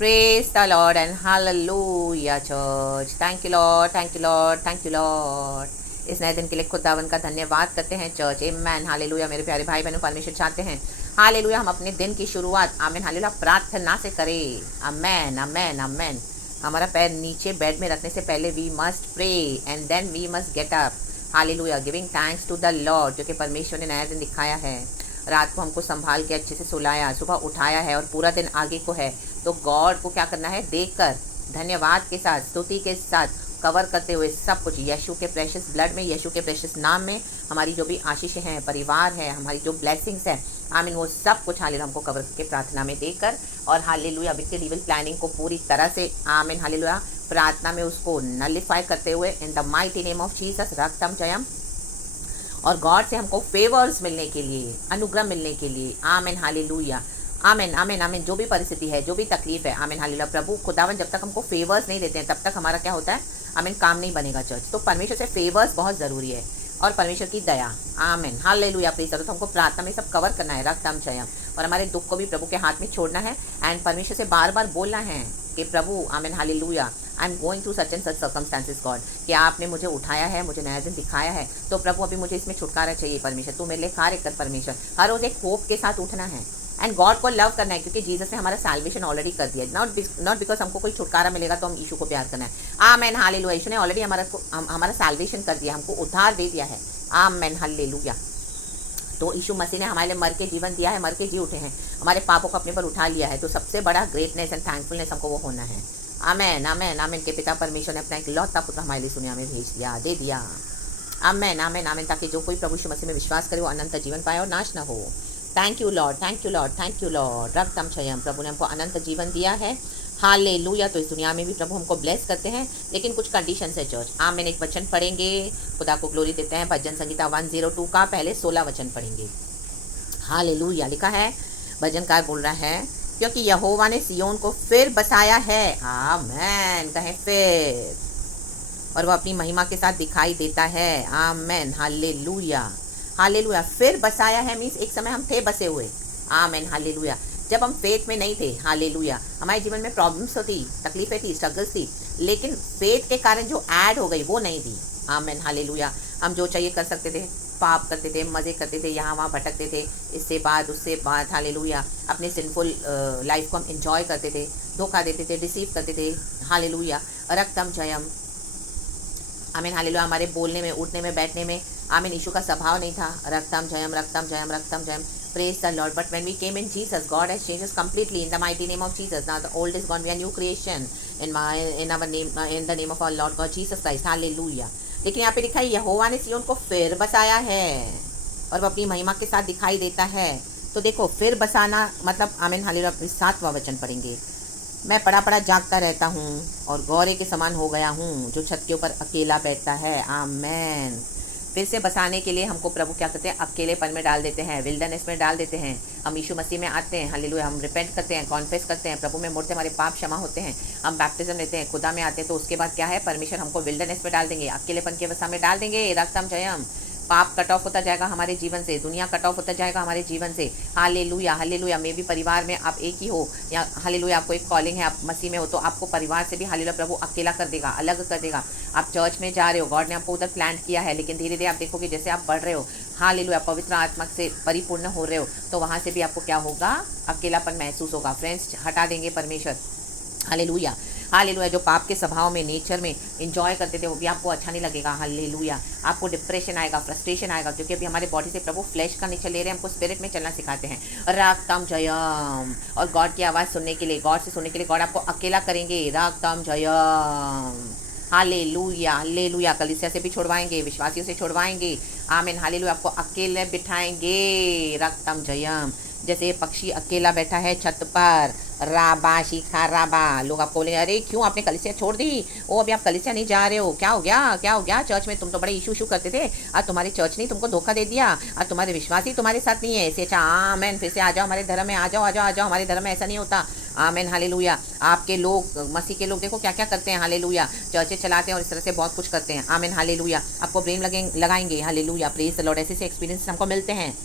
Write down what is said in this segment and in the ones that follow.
Praise the Lord and hallelujah church. Thank you Lord, thank you Lord, thank you Lord. इस नए दिन के लिए खुदावन का धन्यवाद करते हैं चर्च। Amen hallelujah. मेरे प्यारे भाई बहनों, परमेश्वर चाहते हैं हालेलुया हम अपने दिन की शुरुआत आमेन हालेलुया प्रार्थना से करें। आमेन आमेन आमेन। हमारा पैर नीचे बेड में रखने से पहले we must pray and then we must get up. Hallelujah, giving thanks to the lord, क्योंकि परमेश्वर ने नया दिन दिखाया है। रात को हमको संभाल के अच्छे से सुलाया, सुबह उठाया है और पूरा दिन आगे को है। तो गॉड को क्या करना है, देखकर धन्यवाद के साथ स्तुति के साथ कवर करते हुए सब कुछ यीशु के प्रेशियस ब्लड में, यीशु के प्रेशियस नाम में हमारी जो भी आशीषें हैं, परिवार है, हमारी जो ब्लेसिंग्स हैं, आमीन, वो सब कुछ हालेलुया हमको कवर करके प्रार्थना में देकर और हालेलुया विक्टिड इविल प्लानिंग को पूरी तरह से आमीन हालेलुया प्रार्थना में उसको नलिफाई करते हुए in the mighty name of Jesus रक्तम जयम। और गॉड से हमको फेवर्स मिलने के लिए, अनुग्रह मिलने के लिए, आमीन हालेलुया, आमीन आमीन आमीन। जो भी परिस्थिति है, जो भी तकलीफ है, आमीन हालेलुया, प्रभु खुदावन जब तक हमको फेवर्स नहीं देते हैं तब तक हमारा क्या होता है, आमीन, काम नहीं बनेगा चर्च। तो परमेश्वर से फेवर्स बहुत ज़रूरी है और परमेश्वर की दया, आमीन हालेलुया। प्लीज तो हमको प्रार्थना में सब कवर करना है रक्तम जयम, और हमारे दुख को भी प्रभु के हाथ में छोड़ना है एंड परमेश्वर से बार बार बोलना है कि प्रभु आमीन hallelujah I am going through such and such circumstances God, कि आपने मुझे उठाया है, मुझे नया दिन दिखाया है, तो प्रभु अभी मुझे इसमें छुटकारा चाहिए परमेश्वर, तू मेरे लिए कार्य कर परमेश्वर। हर रोज़ एक होप के साथ उठना है एंड गॉड को लव करना है, क्योंकि जीसस ने हमारा सैल्वेशन ऑलरेडी कर दिया। नॉट बिकॉज हमको कोई छुटकारा मिलेगा तो हम यीशु को प्यार करना है। Amen hallelujah. यीशु ने ऑलरेडी हमारा सैल्वेशन कर दिया, हमको उद्धार दे दिया है। Amen hallelujah. तो यीशु मसीह ने हमारे लिए मर के जीवन दिया है, मर के जी उठे हैं, हमारे पापों को अपने पर उठा लिया है। तो सबसे बड़ा ग्रेटनेस एंड थैंकफुलनेस हमको वो होना है। आमेन आमेन आमेन। के पिता परमेश्वर ने अपना एक लौता पुत्र हमारे लिए दुनिया में भेज दिया, दे दिया। आमेन आमेन आमेन। ताकि जो कोई प्रभु यीशु मसीह में विश्वास करे वो अनंत जीवन पाए और नाश न हो। Thank you lord, thank you lord, thank you lord. रक्तम क्षयम, प्रभु ने हमको अनंत जीवन दिया है। हालेलुया। तो इस दुनिया में भी प्रभु हमको ब्लेस करते हैं, लेकिन कुछ कंडीशन है चर्च। आमेन। एक वचन पढ़ेंगे, खुदा को ग्लोरी देते हैं। भजन संगीता 102 का पहले 16 वचन पढ़ेंगे। हालेलुया। लिखा है, भजनकार बोल रहा है, क्योंकि यहोवा ने सियोन को फिर बसाया है। आमेन। कहें फिर, और वह अपनी महिमा के साथ दिखाई देता है। आमेन हालेलुया हालेलुया। फिर बसाया है मीन्स एक समय हम थे बसे हुए। Amen hallelujah. जब हम फेथ में नहीं थे, हालेलुया, हमारे जीवन में प्रॉब्लम्स होती, तकलीफें थी, स्ट्रगल्स थी, लेकिन फेथ के कारण जो ऐड हो गई वो नहीं थी। Amen hallelujah. हम जो चाहिए कर सकते थे, पाप करते थे, मज़े करते थे, यहाँ वहाँ भटकते थे, इससे बाद उससे बाद, हालेलुया, अपने सिंफुल लाइफ को हम इंजॉय करते थे, धोखा देते थे, डिसीव करते थे। हालेलुया। रक्तम जयम, आमीन हालेलुया। हमारे बोलने में, उठने में, बैठने में, आमीन, यीशु का स्वभाव नहीं था। रक्तम Jayam रक्तम Jayam रक्तम Jayam. Praise the Lord. But when we came in Jesus, God has changed us completely in the mighty name of Jesus. Now the old is gone, we are new creation in our name, in the name of our Lord God Jesus Christ. Hallelujah. लेकिन यहाँ पे लिखा है, यहोवा ने सिय्योन को फिर बसाया है और वह अपनी महिमा के साथ दिखाई देता है। तो देखो, फिर बसाना मतलब, आमीन हालेलुया। 7वां वचन पढ़ेंगे। मैं पड़ा पड़ा जागता रहता हूँ और गौरे के समान हो गया हूँ, जो छत के ऊपर अकेला बैठता है। आमेन। फिर से बसाने के लिए हमको प्रभु क्या करते हैं, अकेलेपन में डाल देते हैं, विल्डरनेस में डाल देते हैं। हम यीशु मसीह में आते हैं, हालेलुया, हम रिपेंट करते हैं, कॉन्फेस करते हैं, प्रभु में मुड़ते, हमारे पाप क्षमा होते हैं, हम बैप्टिज्म लेते हैं, खुदा में आते हैं। तो उसके बाद क्या है, परमेश्वर हमको विल्डरनेस में डाल देंगे, अकेलेपन की अवस्था में डाल देंगे। रक्तम जयम। पाप कट ऑफ होता जाएगा हमारे जीवन से, दुनिया कट ऑफ होता जाएगा हमारे जीवन से। Hallelujah hallelujah. मे भी परिवार में आप एक ही हो या हालेलुया आपको एक कॉलिंग है, आप मसीह में हो, तो आपको परिवार से भी हालेलुया प्रभु अकेला कर देगा, अलग कर देगा। आप चर्च में जा रहे हो, गॉड ने आपको उधर प्लांट किया है, लेकिन धीरे धीरे आप देखोगे जैसे आप बढ़ रहे हो, हालेलुया, पवित्र आत्मा से परिपूर्ण हो रहे हो, तो वहाँ से भी आपको क्या होगा, अकेलापन महसूस होगा। फ्रेंड्स, हटा देंगे परमेश्वर। Hallelujah hallelujah. जो पाप के स्वभाव में, नेचर में इंजॉय करते थे, वो भी आपको अच्छा नहीं लगेगा। हालेलुया। आपको डिप्रेशन आएगा, फ्रस्ट्रेशन आएगा, क्योंकि अभी हमारे बॉडी से प्रभु फ्लैश का नेचर ले रहे हैं, हमको स्पिरिट में चलना सिखाते हैं। रागतम जयम। और गॉड की आवाज़ सुनने के लिए, गॉड से सुनने के लिए गॉड आपको अकेला करेंगे। रागतम जयम। Hallelujah hallelujah. कलीसिया से भी छुड़वाएंगे, विश्वासियों से छुड़वाएंगे। आमीन हालेलुया। आपको अकेले बिठाएंगे। रक्तम जयम। जैसे ये पक्षी अकेला बैठा है छत पर, राबा शिखा राबा, लोग आपको बोलेंगे, अरे क्यों आपने कलीसिया छोड़ दी, ओ अभी आप कलीसिया नहीं जा रहे हो, क्या हो गया, क्या हो गया, चर्च में तुम तो बड़े इशू करते थे, आज तुम्हारी चर्च ने तुमको धोखा दे दिया, आज तुम्हारे विश्वासी तुम्हारे साथ नहीं है। ऐसे अच्छा, आमेन, फिर से आ जाओ हमारे धर्म में, आ जाओ आ जाओ आ जाओ, हमारे धर्म में ऐसा नहीं होता। Amen hallelujah. आपके लोग, मसीह के लोग देखो क्या क्या करते हैं, हालेलुया, चर्चे चलाते हैं और इस तरह से बहुत कुछ करते हैं। Amen hallelujah. आपको ब्लेम लगाएंगे। हालेलुया। Praise the Lord. ऐसे ऐसे एक्सपीरियंस हमको मिलते हैं।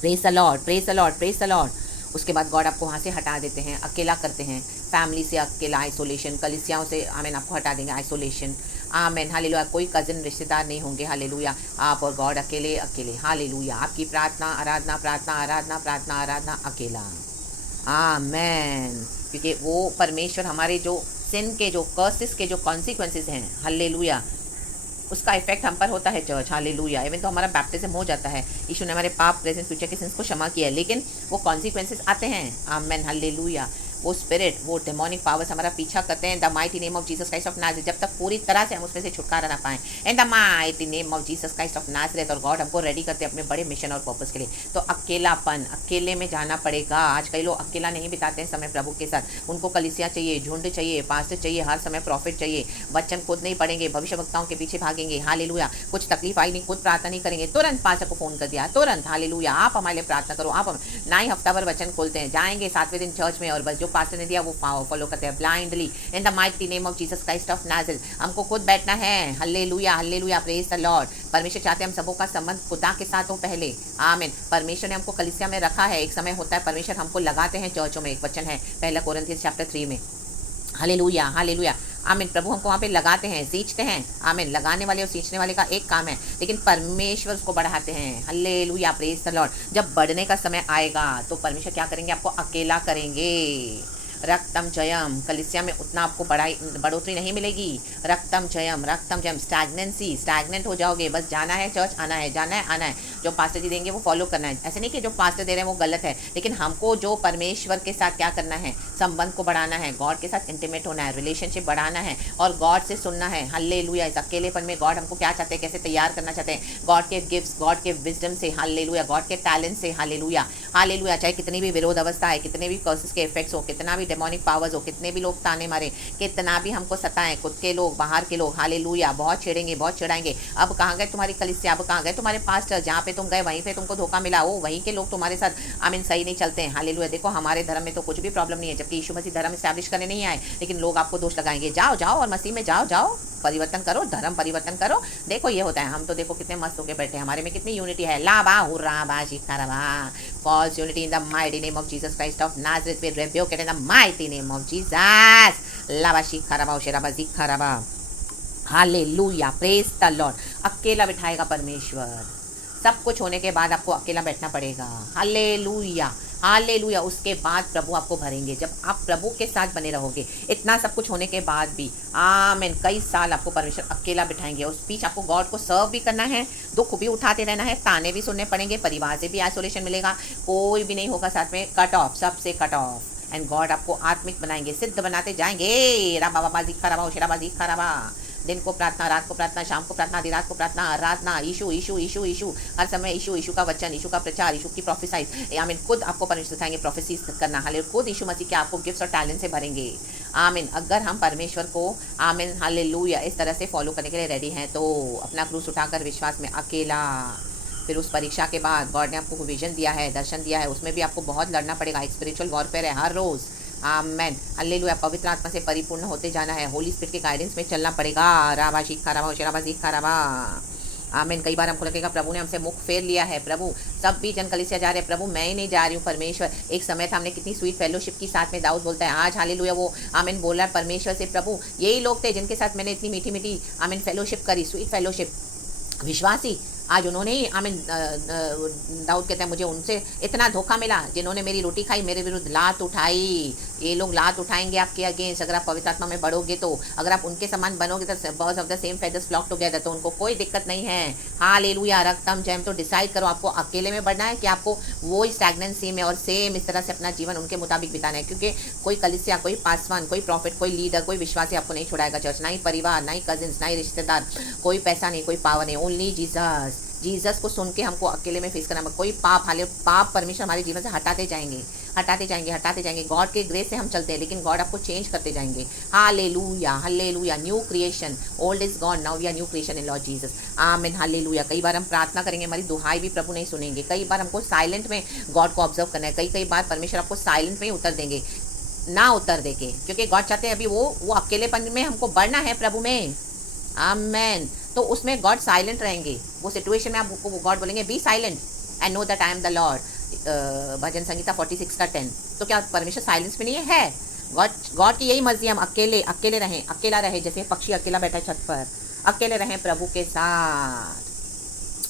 Praise the Lord, praise the Lord, praise the Lord. उसके बाद गॉड आपको वहाँ से हटा देते हैं, अकेला करते हैं, फैमिली से अकेला, आइसोलेशन, कलीसियाओं से आमीन आपको हटा देंगे, आइसोलेशन। आमीन हालेलुया। कोई कज़न रिश्तेदार नहीं होंगे, हालेलुया। आप और गॉड अकेले अकेले, हालेलुया। आपकी प्रार्थना आराधना प्रार्थना आराधना प्रार्थना आराधना अकेला। आमीन। क्योंकि वो परमेश्वर हमारे जो सिन के जो कर्सेस के जो कॉन्सिक्वेंसेस हैं, हालेलुया, उसका इफेक्ट हम पर होता है चर्च, हालेलुया। इवन तो हमारा बैप्टिज्म हो जाता है, यीशु ने हमारे पाप प्रेजेंट फ्यूचर के सिंस को क्षमा किया है, लेकिन वो कॉन्सिक्वेंसेस आते हैं। Amen hallelujah. वो स्पिरिट, वो डेमोनिक पावर्स हमारा पीछा करते हैं। The mighty name of Jesus Christ of Nazareth, जब तक पूरी तरह से हम उसमें से छुटकारा ना पाएं, इन the mighty name of Jesus Christ of Nazareth. और गॉड हमको रेडी करते हैं अपने बड़े मिशन और पर्पस के लिए। तो अकेलापन, अकेले में जाना पड़ेगा। आज कई लोग अकेला नहीं बिताते हैं समय प्रभु के साथ। उनको कलीसिया चाहिए, झुंड चाहिए, पास्टर चाहिए, हर समय प्रॉफिट चाहिए। वचन खुद नहीं पढ़ेंगे, भविष्य वक्ताओं के पीछे भागेंगे, हालेलुया। कुछ तकलीफ आई नहीं, खुद प्रार्थना नहीं करेंगे, तुरंत पास्टर को फोन कर दिया, तुरंत, हालेलुया, आप हमारे लिए प्रार्थना करो। आप ना ही हफ्ता भर वचन खोलते हैं, जाएंगे 7वें दिन चर्च में और बस जो पास्टर ने दिया वो फॉलो करते हैं blindly. In the mighty name of Jesus Christ of Nazareth. हमको खुद बैठना है, hallelujah hallelujah, praise the Lord. परमेश्वर चाहते हैं हम सबों का संबंध खुदा के साथ हो पहले। आमीन। परमेश्वर ने हमको कलीसिया में रखा है। एक समय होता है परमेश्वर हमको लगाते हैं चर्चों में। एक वचन है 1 कोरिन्थियंस चैप्टर 3 में, हालेलुया हालेलुया। आमीन। प्रभु हमको वहाँ पे लगाते हैं, सींचते हैं। आमीन। लगाने वाले और सींचने वाले का एक काम है, लेकिन परमेश्वर उसको बढ़ाते हैं। Hallelujah, praise the Lord. जब बढ़ने का समय आएगा तो परमेश्वर क्या करेंगे? आपको अकेला करेंगे। रक्तम जयम, कलिसिया में उतना आपको बढ़ोतरी नहीं मिलेगी। रक्तम जयम, रक्तम जयम, स्टैग्नेंसी, स्टैग्नेंट हो जाओगे। बस जाना है चर्च, आना है, जाना है आना है, जो पास्टर जी देंगे वो फॉलो करना है। ऐसे नहीं कि जो पास्टर दे रहे हैं वो गलत है, लेकिन हमको जो परमेश्वर के साथ क्या करना है? संबंध को बढ़ाना है, गॉड के साथ इंटीमेट होना है, रिलेशनशिप बढ़ाना है और गॉड से सुनना है। हल्लेलुया। इस अकेलेपन में गॉड हमको क्या चाहते हैं, कैसे तैयार करना चाहते हैं? गॉड के गिफ्ट्स, गॉड के विजडम से, हालेलुया, गॉड के टैलेंट से, हालेलुया हालेलुया। चाहे कितनी भी विरोध अवस्था है, कितने भी कर्सेस के इफेक्ट्स हो, कितना भी डेमोनिक पावर्स हो, कितने भी लोग ताने मारे, कितना भी हमको सताएं, खुद के लोग, बाहर के लोग, हालेलुया, बहुत छेड़ेंगे, बहुत चिढ़ाएंगे। अब कहाँ गए तुम्हारी कलीसिया? अब कहाँ गए तुम्हारे पास्टर? जहाँ पे तुम गए वहीं पे तुमको धोखा मिला, वो वहीं के लोग तुम्हारे साथ आमीन सही नहीं चलते हैं। हालेलुया। देखो हमारे धर्म में तो कुछ भी प्रॉब्लम नहीं है, जबकि यीशु मसीह धर्म स्टैब्लिश करने नहीं आए, लेकिन लोग आपको दोष लगाएंगे। जाओ जाओ और मसीह में जाओ, जाओ परिवर्तन करो, धर्म परिवर्तन करो। देखो ये होता है। हम तो देखो कितने मस्त होके बैठे हैं, हमारे में कितनी यूनिटी है। लाबा हुर्रा बा शिखारबा, false unity in the mighty name of Jesus Christ of Nazareth. We rebuke it in the mighty name of Jesus. लाबा शिखारबा उशराबा जिखारबा, हालेलुया, प्रेज द लॉर्ड। अकेला बिठाएगा परमेश्वर। सब कुछ होने के बाद आपको अकेला बैठना पड़ेगा। Hallelujah hallelujah. उसके बाद प्रभु आपको भरेंगे, जब आप प्रभु के साथ बने रहोगे। इतना सब कुछ होने के बाद भी आमीन, कई साल आपको परमेश्वर अकेला बिठाएंगे। उस बीच आपको गॉड को सर्व भी करना है, दुख भी उठाते रहना है, ताने भी सुनने पड़ेंगे, परिवार से भी आइसोलेशन मिलेगा, कोई भी नहीं होगा साथ में, कट ऑफ, सबसे कट ऑफ। एंड गॉड आपको आत्मिक बनाएंगे, सिद्ध बनाते जाएंगे। रा बाबा बाजी खराबा उशरा बाजी खराबा। दिन को प्रार्थना, रात को प्रार्थना, शाम को प्रार्थना, आधी रात को प्रार्थना, आराधना, यीशु यीशु यीशु यीशु, हर समय यीशु, यीशु का वचन, यीशु का प्रचार, यीशु की प्रोफेसाइज। आमीन। खुद आपको परमेश्वर सिखाएंगे प्रोफेसीज करना। हालेलुया। खुद यीशु मसीह के आपको गिफ्ट्स और टैलेंट से भरेंगे। आमीन। अगर हम परमेश्वर को आमीन हालेलुया इस तरह से फॉलो करने के लिए रेडी हैं, तो अपना क्रूस उठाकर विश्वास में अकेला। फिर उस परीक्षा के बाद गॉड ने आपको विजन दिया है, दर्शन दिया है, उसमें भी आपको बहुत लड़ना पड़ेगा। एक स्पिरिचुअल वॉरफेयर है हर रोज़। Amen hallelujah. पवित्र आत्मा से परिपूर्ण होते जाना है, होली स्पिरिट के गाइडेंस में चलना पड़ेगा। राबा शिखा राबा शराबा शिखा राबा। आमीन। कई बार हमको लगेगा प्रभु ने हमसे मुख फेर लिया है, प्रभु सब भी जन कलीसिया जा रहे हैं, प्रभु मैं ही नहीं जा रही हूँ। परमेश्वर, एक समय था हमने कितनी स्वीट फेलोशिप की साथ में, दाऊद बोलता है आज हालेलुया वो आमीन बोल रहा है परमेश्वर से, प्रभु यही लोग थे जिनके साथ मैंने इतनी मीठी मीठी आमीन फेलोशिप करी, स्वीट फेलोशिप। विश्वासी आज उन्होंने ही आमीन, दाऊद कहते हैं मुझे उनसे इतना धोखा मिला जिन्होंने मेरी रोटी खाई, मेरे विरुद्ध लात उठाई। ये लोग लात उठाएंगे आपके अगेंस्ट। अगर आप पवित्र आत्मा में बढ़ोगे तो, अगर आप उनके समान बनोगे तो birds of the same feathers flock together, तो उनको कोई दिक्कत नहीं है। हालेलुया। रक्तम जयम। तो डिसाइड करो आपको अकेले में बढ़ना है कि आपको वो स्टैग्नेंसी में और सेम इस तरह से अपना जीवन उनके मुताबिक बिताना है। क्योंकि कोई कलीसिया, कोई पासवान, कोई प्रॉफिट, कोई लीडर, कोई विश्वासी आपको नहीं छुड़ाएगा चर्च, ना ही परिवार, ना ही कजिन्स, ना ही रिश्तेदार, कोई पैसा नहीं, कोई पावर नहीं, ओनली जीसस। जीसस को सुन के हमको अकेले में फेस करना। कोई पाप, हाले पाप परमेश्वर हमारे जीवन से हटाते जाएंगे, हटाते जाएंगे, हटाते जाएंगे। गॉड के ग्रेस से हम चलते हैं, लेकिन गॉड आपको चेंज करते जाएंगे। Hallelujah hallelujah. New creation, old is gone, now we are new creation in lord Jesus. Amen hallelujah. कई बार हम प्रार्थना करेंगे, हमारी दुहाई भी प्रभु नहीं सुनेंगे। कई बार हमको साइलेंट में गॉड को ऑब्जर्व करना है। कई बार परमेश्वर आपको साइलेंट में ही उतर देंगे, ना उतर देके, क्योंकि गॉड चाहते हैं अभी वो अकेलेपन में हमको बढ़ना है प्रभु में। आमेन। तो उसमें गॉड साइलेंट रहेंगे। वो सिचुएशन में आपको गॉड बोलेंगे be silent and know that I am the lord. Bhajan Sangita 46 का 10। तो क्या परमेश्वर साइलेंस में नहीं है? गॉड गॉड की यही मर्जी, हम अकेले अकेले रहें, अकेला रहे, जैसे पक्षी अकेला बैठा है छत पर, अकेले रहें प्रभु के साथ।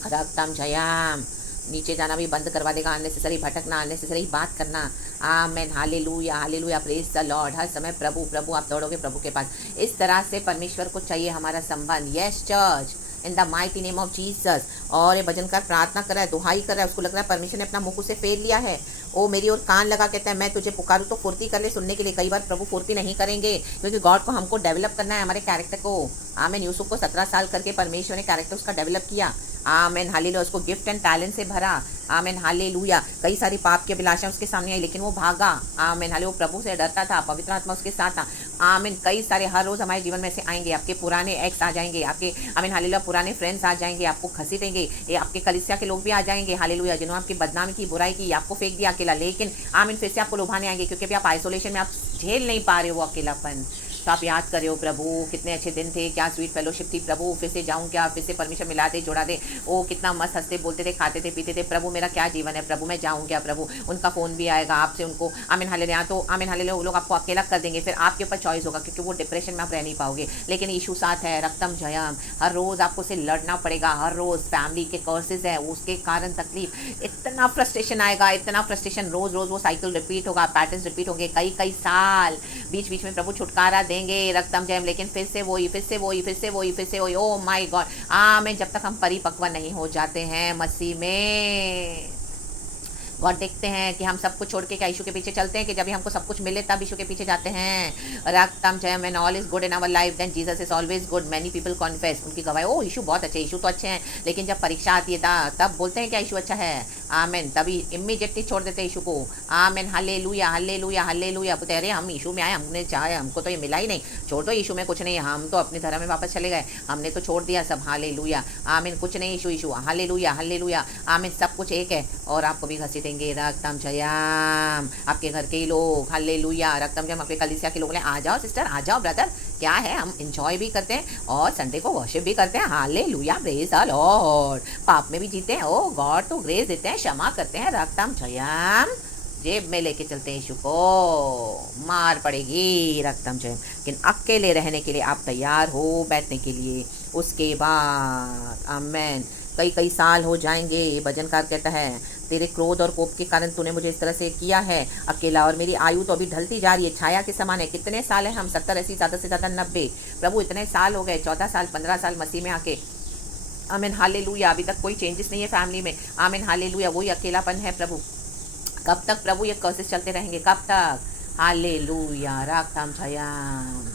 रक्तम जयाम, नीचे जाना भी बंद करवा देगा, अननेसेसरी भटकना, अननेसेसरी बात करना। Amen, hallelujah, hallelujah, praise the lord. हर समय प्रभु प्रभु आप दौड़ोगे प्रभु के पास। इस तरह से परमेश्वर को चाहिए हमारा संबंध। Yes church, in the mighty name of Jesus. और ये भजनकार प्रार्थना कर रहा है, दुहाई कर रहा है, उसको लग रहा है परमेश्वर ने अपना मुख उसे फेर लिया है। ओ मेरी ओर कान लगा, कहता है मैं तुझे पुकारूं तो फुर्ती कर ले सुनने के लिए। कई बार प्रभु फुर्ती नहीं करेंगे, क्योंकि गॉड को हमको डेवलप करना है, हमारे कैरेक्टर को। आमेन, यूसुफ को 17 साल करके परमेश्वर ने कैरेक्टर उसका डेवलप किया। आमेन, हालेलुया, उसको गिफ्ट एंड टैलेंट से भरा। आमेन, हालेलुया। कई सारी पाप की अभिलाषा उसके सामने आई, लेकिन वो भागा। आमेन, हाले, वो प्रभु से डरता था, पवित्र आत्मा उसके साथ था। आमेन, कई सारे हर रोज हमारे जीवन में से आएंगे, आपके पुराने एक्स आ जाएंगे, आपके आमीन हालेलुया पुराने फ्रेंड्स आ जाएंगे, आपको घसीटेंगे। ये आपके कलीसिया के लोग भी आ जाएंगे, हालेलुया, जिन्होंने आपकी बदनामी की, बुराई की, आपको फेंक दिया अकेला, लेकिन आमीन फिर से आपको लुभाने आएंगे, क्योंकि अभी आप आइसोलेशन में, आप झेल नहीं पा रहे हो वो अकेलापन। तो आप याद करे हो प्रभु कितने अच्छे दिन थे, क्या स्वीट फेलोशिप थी प्रभु, फिर से जाऊँ क्या, फिर से परमिशन मिला दे, जोड़ा दे। ओ कितना मस्त हंसते बोलते थे, खाते थे, पीते थे। प्रभु मेरा क्या जीवन है प्रभु, मैं जाऊँ क्या प्रभु। उनका फ़ोन भी आएगा आपसे, उनको आमीन हालेलुया, तो आमीन हालेलुया वो लोग आपको अकेला कर देंगे, फिर आपके ऊपर चॉइस होगा, क्योंकि वो डिप्रेशन में आप रह नहीं पाओगे। लेकिन यीशु साथ है, रक्तम जयम। हर रोज़ आपको से लड़ना पड़ेगा, हर रोज़ फैमिली के कर्सेज है, उसके कारण तकलीफ, इतना फ्रस्ट्रेशन आएगा, इतना फ्रस्ट्रेशन, रोज़ रोज़ वो साइकिल रिपीट होगा, पैटर्न्स रिपीट होंगे, कई कई साल। बीच बीच में प्रभु छुटकारा देंगे, रक्तम, लेकिन फिर से वही, फिर से वही, फिर से वही, फिर से वही। ओ माय गॉड, आमीन। जब तक हम परिपक्व नहीं हो जाते हैं मसीह में। गॉड देखते हैं कि हम सब कुछ छोड़ के क्या यीशु के पीछे चलते हैं, कि जब हमको सब कुछ मिले तब यीशु के पीछे जाते हैं। रक्तम जयम, when all is good in our life then Jesus is always good. Many people confess, उनकी गवाही, ओ यीशु बहुत अच्छे, यीशु तो अच्छे हैं, लेकिन जब परीक्षा आती है तब बोलते हैं क्या यीशु अच्छा है। आमीन, तभी इमीडिएटली छोड़ देते हैं यीशु को। आमीन, हालेलुया, हालेलुया, हालेलुया। बोलते अरे हम यीशु में आए, हमने चाहे, हमको तो ये मिला ही नहीं, छोड़ दो यीशु में कुछ नहीं, हम तो अपने धर्म में वापस चले गए, हमने तो छोड़ दिया सब। हालेलुया, आमीन, कुछ नहीं यीशु, यीशु, हालेलुया, हालेलुया, आमीन, सब कुछ एक है। और आपको भी घसीटेंगे, रक्तम जयम, आपके घर के ही लोग, हालेलुया, रक्तम जयम, आपके कलीसिया के लोग, आ जाओ सिस्टर, आ जाओ ब्रदर, क्या है, हम इंजॉय भी करते हैं और संडे को वर्शिप भी करते हैं। Hallelujah, praise the Lord. पाप में भी जीते हैं, ओ गॉड तो ग्रेस देते हैं, क्षमा करते हैं। रक्तम जयम, जेब में लेके चलते हैं यीशु को, मार पड़ेगी, रक्तम जयम। लेकिन अकेले रहने के लिए आप तैयार हो बैठने के लिए। उसके बाद आमेन, कई कई साल हो जाएंगे। ये भजनकार कहता है तेरे क्रोध और कोप के कारण तूने मुझे इस तरह से किया है अकेला, और मेरी आयु तो अभी ढलती जा रही है, छाया के समान है। कितने साल है हम, 70, 80, ज़्यादा से ज़्यादा 90। प्रभु इतने साल हो गए, 14 साल 15 साल मसीह में आके। आमीन, हालेलुया, अभी तक कोई चेंजेस नहीं है फैमिली में। आमीन, हालेलुया, वही अकेलापन है प्रभु। कब तक प्रभु ये कर्सेस चलते रहेंगे, कब तक। हालेलुया, रक्तम जयम,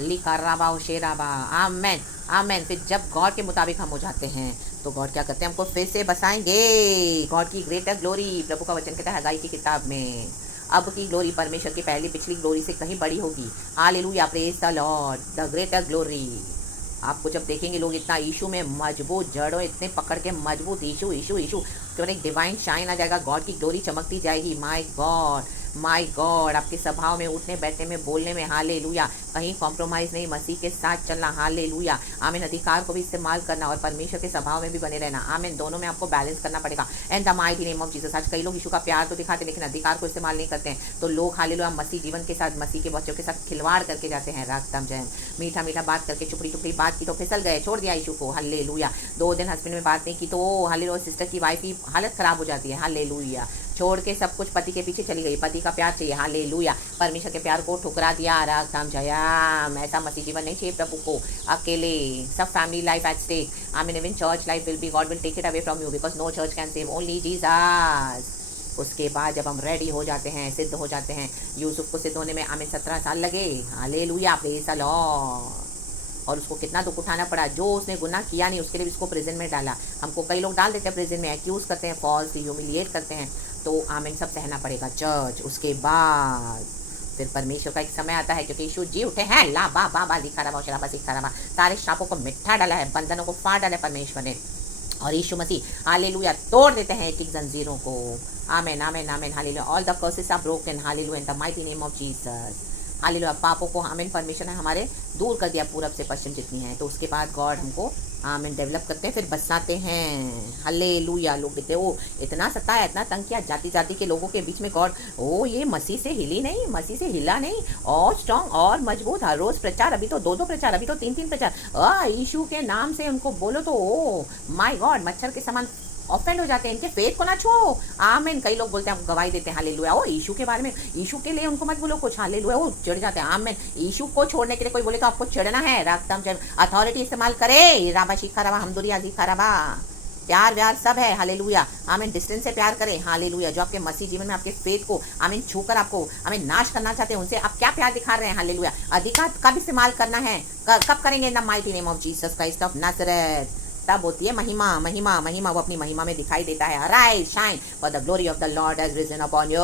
लिखा राबा शेराबा, आमेन, आमेन। फिर जब गॉड के मुताबिक हम हो जाते हैं तो गॉड क्या करते हैं, हमको फिर से बसाएंगे। गॉड की ग्रेटर ग्लोरी, प्रभु का वचन कहता है हगाई की किताब में, अब की ग्लोरी परमेश्वर की पहली पिछली ग्लोरी से कहीं बड़ी होगी। Hallelujah, praise the Lord, the greater glory. आपको जब देखेंगे लोग इतना यीशु में मजबूत, जड़ों इतने पकड़ के मजबूत, यीशु यीशु यीशु, तो एक डिवाइन शाइन आ जाएगा, गॉड की ग्लोरी चमकती जाएगी। माय गॉड, माय गॉड, आपके स्वभाव में, उठने बैठने में, बोलने में, हालेलुया, कहीं कॉम्प्रोमाइज़ नहीं, मसीह के साथ चलना, हालेलुया, आमीन। अधिकार को भी इस्तेमाल करना और परमेश्वर के स्वभाव में भी बने रहना, आमीन। दोनों में आपको बैलेंस करना पड़ेगा। And the mighty name of Jesus. आज कई लोग यीशु का प्यार तो दिखाते लेकिन अधिकार को इस्तेमाल नहीं करते हैं, तो लोग हालेलुया मसीह जीवन के साथ, मसीह के बच्चों के साथ खिलवाड़ करके जाते हैं। रक्तम जयम, मीठा मीठा बात करके, चुपड़ी चुपड़ी बात की तो फिसल गए, छोड़ दिया यीशु को। हालेलुया, 2 दिन हस्बैंड में बात नहीं की तो हालेलुया सिस्टर की वाइफ की हालत खराब हो जाती है। हालेलुया, छोड़ के सब कुछ पति के पीछे चली गई, पति का प्यार चाहिए। हालेलुया, परमेश्वर के प्यार को ठुकरा दिया। रक्तम जयम, ऐसा मसीह जीवन नहीं चाहिए प्रभु को। अकेले, सब family life at stake, amen. Even church life will be, God will take it away from you, because no church can save, only Jesus. उसके बाद जब हम रेडी हो जाते हैं, सिद्ध हो जाते हैं, यूसुफ को सिद्ध होने में आमीन 17 साल लगे। Hallelujah, praise the lord. और उसको कितना दुख उठाना पड़ा, जो उसने गुनाह किया नहीं उसके लिए उसको प्रिजन में डाला। हमको कई लोग डाल देते हैं प्रिजन में, एक्यूज करते हैं, फॉल्स ह्यूमिलिएट करते हैं, तो आमीन सब सहना पड़ेगा चर्च। उसके बाद फिर परमेश्वर का एक समय आता है, क्योंकि यीशु जी उठे हैं, ला बा बा बा लिखा रहा शराबा सिखा रहा, सारे श्रापों को मिठा डाला है, बंधनों को फाड़ डाला है परमेश्वर ने, और यीशु मसीह हालेलुया तोड़ देते हैं एक एक जंजीरों को। Amen, amen, amen, hallelujah. All the curses are broken, hallelujah, in the mighty name of Jesus. Hallelujah, पापों को आमीन परमेश्वर ने हमारे दूर कर दिया पूरब से पश्चिम जितनी है। तो उसके बाद गॉड हमको आमीन डेवलप करते हैं, फिर बसाते हैं। हालेलुया। लोग कहते हैं ओ इतना सताया, इतना तंग किया, जाति जाति के लोगों के बीच में गॉड ओ ये मसीह से हिली नहीं, मसीह से हिला नहीं, और स्ट्रांग और मजबूत, हर रोज प्रचार, अभी तो 2-2 प्रचार, अभी तो 3-3 प्रचार, यीशु के नाम से उनको बोलो तो ओ माय गॉड मच्छर के समान ऑफेंड हो जाते हैं। इनके फेथ को ना छो। आमीन। कई लोग बोलते हैं, हम गवाही देते हैं हालेलुया, ओ यीशु के बारे में, यीशु के लिए उनको मत बोलो कुछ, हालेलुया, वो चिढ़ जाते हैं। आमीन। यीशु को छोड़ने के लिए कोई बोले तो आपको चिढ़ना है, रागतम अथॉरिटी इस्तेमाल करे, राबा शिखा रबा हमदुरिया जीखा रबा, प्यार व्यार सब है, हालेलुया। आमीन। डिस्टेंस से प्यार करें, हालेलुया। जो आपके मसीह जीवन में आपके फेथ को आमीन छूकर आपको आमीन नाश करना चाहते हैं, उनसे आप क्या प्यार दिखा रहे हैं, हालेलुया। अधिकार कब इस्तेमाल करना है, कब करेंगे, इन the mighty name of Jesus Christ of Nazareth. तब होती है महिमा, महिमा, महिमा, वो अपनी महिमा में दिखाई देता है। Arise shine for the glory of the lord has risen upon you.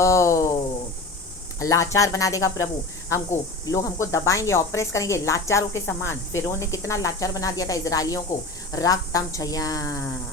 लाचार बना देगा प्रभु हमको, लोग हमको दबाएंगे, ऑप्रेस करेंगे लाचारों के समान। फिरौन ने कितना लाचार बना दिया था इजरायलियों को। रागतम छयाम,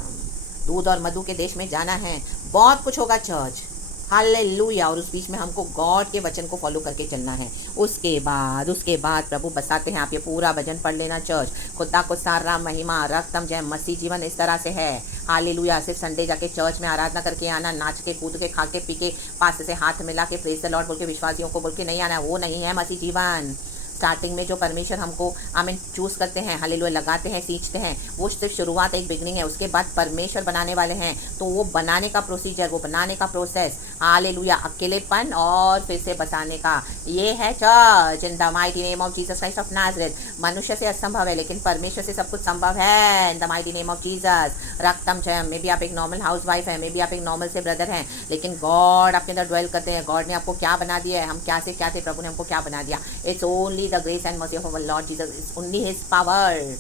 दूध और मधु के देश में जाना है, बहुत कुछ होगा चर्च, हालेलुया। और उस बीच में हमको गॉड के वचन को फॉलो करके चलना है। उसके बाद प्रभु बताते हैं, आप ये पूरा भजन पढ़ लेना चर्च। खुदा को सारा महिमा, रक्तम जय मसीह जीवन इस तरह से है, हालेलुया। सिर्फ संडे जाके चर्च में आराधना करके आना, नाच के कूद के खा के पी के पास से हाथ मिला के प्रेज द लॉर्ड बोल के विश्वासियों को बोल के नहीं आना, वो नहीं है मसीह जीवन। स्टार्टिंग में जो परमेश्वर हमको आमीन चूज करते हैं, हालेलुया, लगाते हैं, सींचते हैं, वो सिर्फ शुरुआत, एक बिगनिंग है। उसके बाद परमेश्वर बनाने वाले हैं, तो वो बनाने का प्रोसीजर, वो बनाने का प्रोसेस, हालेलुया, अकेलेपन और फिर से बसाने का, ये है church in the mighty name of Jesus Christ of Nazareth. मनुष्य से असंभव है लेकिन परमेश्वर से सब कुछ संभव है, in the mighty name of Jesus. रक्तम जयम। मे बी आप एक नॉर्मल हाउस वाइफ है, मे बी आप एक नॉर्मल से ब्रदर हैं, लेकिन गॉड आपके अंदर ड्वेल करते हैं। गॉड ने आपको क्या बना दिया है, हम क्या से क्या थे, प्रभु ने हमको क्या बना दिया। It's only the grace and mercy of our lord Jesus, it's only his power.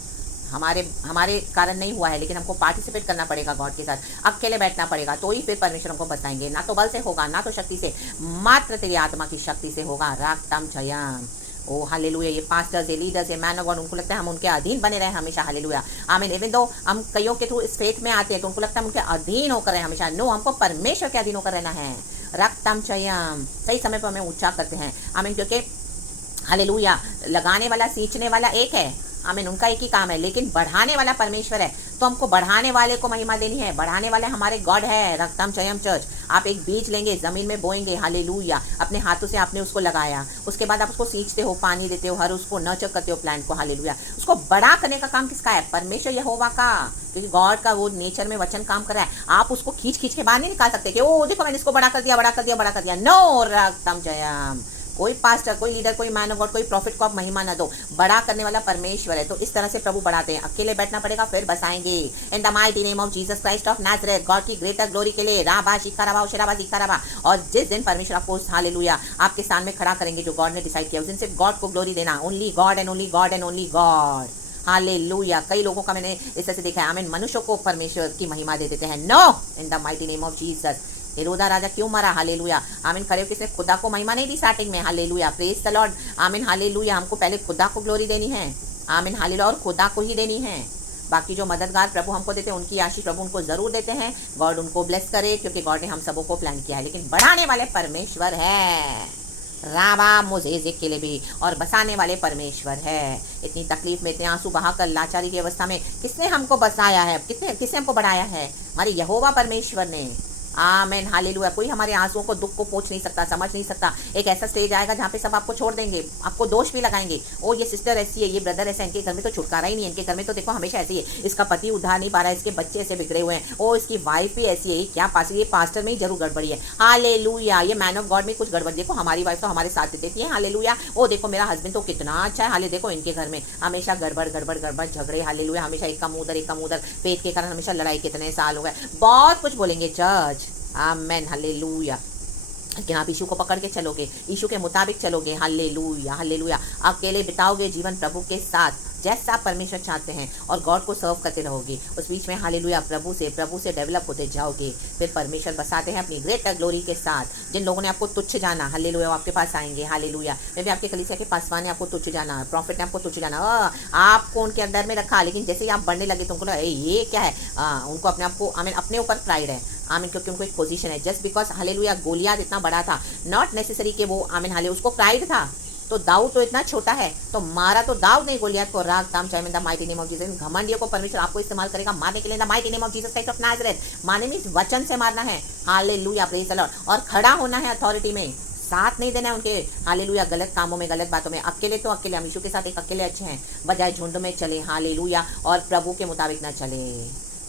हमारे कारण नहीं हुआ है, लेकिन हमको पार्टिसिपेट करना पड़ेगा गॉड के साथ, अकेले बैठना पड़ेगा, तो ही फिर परमेश्वर हमको बताएंगे। ना तो बल से होगा, ना तो शक्ति से, मात्र तेरी आत्मा की शक्ति से होगा। रागतम छयाम। ओ हालेलुया। ये पास्टर्स, ये लीडर्स, ये मैन ऑफ गॉड, उनको लगता है हम उनके अधीन बने रहे हमेशा, हालेलुया, आमीन। इवन दो हम कईयों के थ्रू इस फेथ में आते हैं तो उनको लगता है हम उनके अधीन होकर रहे हमेशा। नो, हमको परमेश्वर के अधीन होकर रहना है। रक्तम चयम। सही समय पर हमें ऊंचा करते हैं, आमीन, क्योंकि हालेलुया लगाने वाला सींचने वाला एक है, आमीन, उनका एक ही काम है, लेकिन बढ़ाने वाला परमेश्वर है। तो हमको बढ़ाने वाले को महिमा देनी है, बढ़ाने वाले हमारे गॉड है। रक्तम चयम चर्च। आप एक बीज लेंगे, जमीन में बोएंगे, हालेलुया, अपने हाथों से आपने उसको लगाया, उसके बाद आप उसको सींचते हो, पानी देते हो, हर उसको नर्चर करते हो प्लांट को, हालेलुया। उसको बड़ा करने का काम किसका है, परमेश्वर यहोवा का, क्योंकि गॉड का वो नेचर में वचन काम कर रहा है। आप उसको खींच खींच के बाहर नहीं निकाल सकते कि ओ देखो मैंने इसको बड़ा कर दिया, बड़ा कर दिया, बड़ा कर दिया। नो, रक्तम चयम। कोई पास्टर, कोई लीडर, कोई मैन ऑफ गॉड, कोई प्रॉफिट को आप महिमा ना दो, बड़ा करने वाला परमेश्वर है। तो इस तरह से प्रभु बढ़ाते हैं, अकेले बैठना पड़ेगा, फिर बसाएंगे। In the mighty name of Jesus Christ of Nazareth, God की ग्रेटर ग्लोरी के लिए। राबा शिखा रबा शेराबा शिखा रबा। और जिस दिन परमेश्वर आपको हालेलुया आपके सामने खड़ा करेंगे, जो गॉड ने डिसाइड किया, उस दिन सिर्फ गॉड को ग्लोरी देना, only God and only God and only God, hallelujah. कई लोगों का मैंने इस तरह से देखा है, आमीन, मनुष्यों को परमेश्वर की महिमा दे देते हैं। No, in the mighty name of Jesus. हेरोदा राजा क्यों मरा, हालेलुया, आमीन, खड़े किसने खुदा को महिमा नहीं दी स्टार्टिंग में, हालेलुया, प्रेज द लॉर्ड, आमीन, हालेलुया। हमको पहले खुदा को ग्लोरी देनी है, आमीन, हालेलुया, और खुदा को ही देनी है। बाकी जो मददगार प्रभु हमको देते हैं, उनकी आशीष प्रभु उनको जरूर देते हैं। गॉड उनको ब्लेस करे, क्योंकि गॉड ने हम सबों को प्लान किया है, लेकिन बढ़ाने वाले परमेश्वर है, राबा मुझे के लिए भी, और बसाने वाले परमेश्वर है। इतनी तकलीफ में, इतने आंसू बहाकर, लाचारी की अवस्था में किसने हमको बसाया है, किसने हमको बढ़ाया है, हमारे यहोवा परमेश्वर ने, आमीन, हालेलुया। कोई हमारे आंसुओं को, दुख को पोंछ नहीं सकता, समझ नहीं सकता। एक ऐसा स्टेज आएगा जहाँ पे सब आपको छोड़ देंगे, आपको दोष भी लगाएंगे, ओ ये सिस्टर ऐसी है, ये ब्रदर ऐसा है, इनके घर में तो छुटकारा ही नहीं है, इनके घर में तो देखो हमेशा ऐसी है, इसका पति उधार नहीं पा रहा है, इसके बच्चे ऐसे बिगड़े हुए हैं, ओ इसकी वाइफ भी ऐसी है, क्या पास, ये पास्टर में ही जरूर गड़बड़ी है, हालेलुया। ये मैन ऑफ गॉड में कुछ गड़बड़, देखो हमारी वाइफ तो हमारे साथ देती है, हालेलुया। ओ देखो मेरा हस्बैंड तो कितना अच्छा है, हाले देखो इनके घर में हमेशा गड़बड़ गड़बड़ गड़बड़ झगड़े, हालेलुया, हमेशा एक कम उधर एक कम उधर, पेट के कारण हमेशा लड़ाई, कितने साल हो गए, बहुत कुछ बोलेंगे चर्च, आमेन, हालेलुया। लेकिन आप यीशु को पकड़ के चलोगे, यीशु के मुताबिक चलोगे, हालेलुया, हालेलुया, अकेले बिताओगे जीवन प्रभु के साथ, जैसा आप परमेश्वर चाहते हैं, और गॉड को सर्व करते रहोगे। उस बीच में हालेलुया प्रभु से डेवलप होते जाओगे, फिर परमेश्वर बसाते हैं अपनी ग्रेटर ग्लोरी के साथ। जिन लोगों ने आपको तुच्छ जाना, हालेलुया, वो आपके पास आएंगे, हालेलुया। मैं भी आपके कलीसिया के पासवान ने आपको तुच्छ जाना, प्रॉफिट ने आपको तुच्छ जाना, आपको उनके अंदर में रखा, लेकिन जैसे ही आप बढ़ने लगे तो उनको लगा ये क्या है, उनको अपने आप को, आमीन, अपने ऊपर प्राइड है, आमीन, क्योंकि उनको एक पोजीशन है, जस्ट बिकॉज हालेलुया गोलियात इतना बड़ा था, नॉट नेसेसरी कि वो, आमीन, हाले उसको प्राइड था, तो दाऊद तो इतना छोटा है, तो मारा तो दाऊद नहीं गोलियत को। राग ताम चाहे in the mighty name of Jesus. घमंडियों को परमेश्वर आपको इस्तेमाल करेगा मारने के लिए in the mighty name of Jesus Christ of Nazareth. मारने मींस वचन से मारना है। Hallelujah, praise the lord. और खड़ा होना है अथॉरिटी में, साथ नहीं देना है उनके हालेलुया गलत कामों में, गलत बातों में। अकेले तो अकेले, हम यीशु के साथ एक अकेले अच्छे हैं, बजाय झुंड में चले हालेलुया, और प्रभु के मुताबिक ना चले।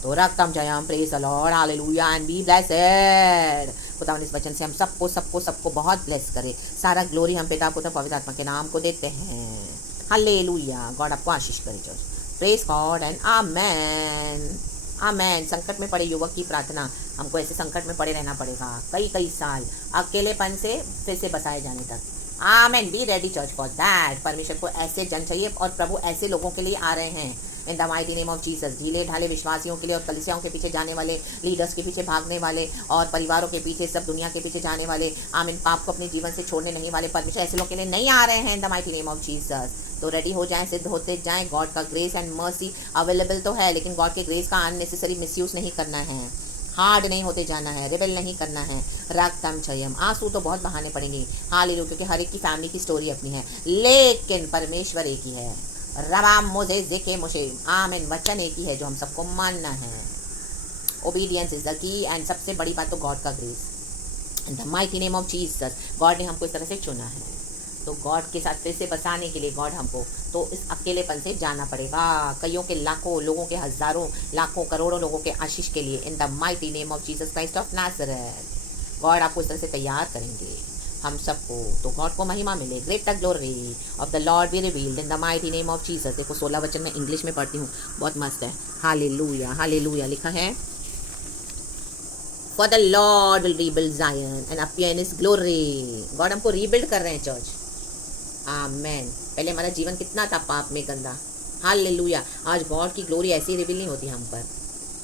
तो रक्तम जयम, praise the lord, hallelujah and be blessed. खुदावन इस वचन से हम सबको सबको सबको बहुत ब्लेस करे। सारा ग्लोरी हम पिता पुत्र पवित्र आत्मा के नाम को देते हैं। हालेलुया, गॉड आपको आशीष करे चर्च। प्रेज गॉड एंड आमेन, आमेन। संकट में पड़े युवक की प्रार्थना, हमको ऐसे संकट में पड़े रहना पड़ेगा कई कई साल, अकेलेपन से फिर से बसाए जाने तक। Amen, be ready church for that. परमेश्वर को ऐसे जन चाहिए, और प्रभु ऐसे लोगों के लिए आ रहे हैं इन the mighty name of Jesus. ढीले ढाले विश्वासियों के लिए, और कलीसियाओं के पीछे जाने वाले, लीडर्स के पीछे भागने वाले, और परिवारों के पीछे, सब दुनिया के पीछे जाने वाले, आमीन, पाप को अपने जीवन से छोड़ने नहीं वाले, परमेश्वर ऐसे लोगों के लिए नहीं आ रहे हैं इन the mighty name of Jesus. तो रेडी हो जाएं, सिद्ध होते जाएं। गॉड का ग्रेस एंड मर्सी अवेलेबल तो है, लेकिन गॉड के ग्रेस का अननेसेसरी मिसयूज नहीं करना है, हार्ड नहीं होते जाना है, रेबेल नहीं करना है। रक्तम चयम, आंसू तो बहुत बहाने पड़ेंगे हालेलुया, क्योंकि हर एक की फैमिली की स्टोरी अपनी है, लेकिन परमेश्वर एक ही है। रवाम मोजे जेके मुशे, आमीन। वचन एक ही है जो हम सबको मानना है। Obedience is the key, and सबसे बड़ी बात तो गॉड का grace in the mighty name of Jesus. God ने हमको इस तरह से चुना है, तो गॉड के साथ फिर से बसाने के लिए गॉड हमको तो इस अकेलेपन से जाना पड़ेगा। कईयों के लाखों, लोगों के हजारों, लाखों, करोड़ों लोगों के आशीष के लिए in the mighty name of Jesus Christ of Nazareth. God आपको इस तरह से तैयार करेंगे हम सबको, तो गॉड को महिमा मिले। Great the glory of the Lord be revealed in the mighty name of Jesus. देखो 16 वचन मैं इंग्लिश में पढ़ती हूँ, बहुत मस्त है। हालेलुया, हालेलुया लिखा है, for the Lord will rebuild Zion and appear in his glory. God हमको रीबिल्ड कर रहे हैं चर्च। आमेन। पहले हमारा जीवन कितना था पाप में गंदा, हालेलुया। आज गॉड की ग्लोरी ऐसी रिवील नहीं होती हम पर।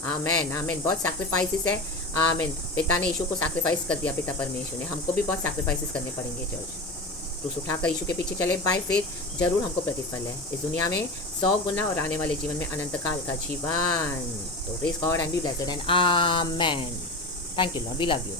आमेन, आमेन। बहुत सैक्रिफाइसेस है, आमेन। पिता ने यीशु को सैक्रिफाइस कर दिया, पिता परमेश्वर ने, हमको भी बहुत सैक्रिफाइसेस करने पड़ेंगे चर्च। क्रूस उठाकर यीशु के पीछे चले बाय फेथ, जरूर हमको प्रतिफल है इस दुनिया में 100 गुना, और आने वाले जीवन में अनंत काल का जीवन। तो praise God and be blessed and amen. Thank you lord, we love you.